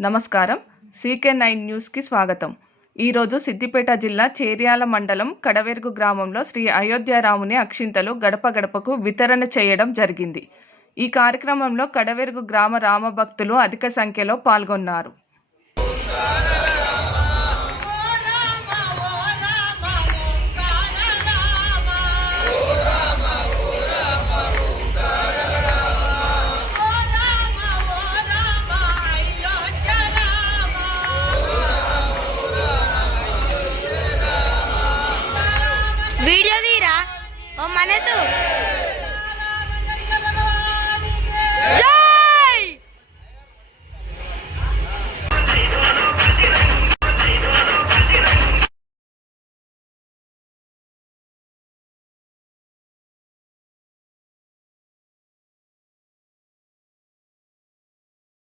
నమస్కారం. CK nine న్యూస్కి స్వాగతం. ఈరోజు సిద్దిపేట జిల్లా చేర్యాల మండలం కడవెరుగు గ్రామంలో శ్రీ అయోధ్యరాముని అక్షింతలు గడప గడపకు వితరణ చేయడం జరిగింది. ఈ కార్యక్రమంలో కడవెరుగు గ్రామ రామభక్తులు అధిక సంఖ్యలో పాల్గొన్నారు. ઓ મને તું.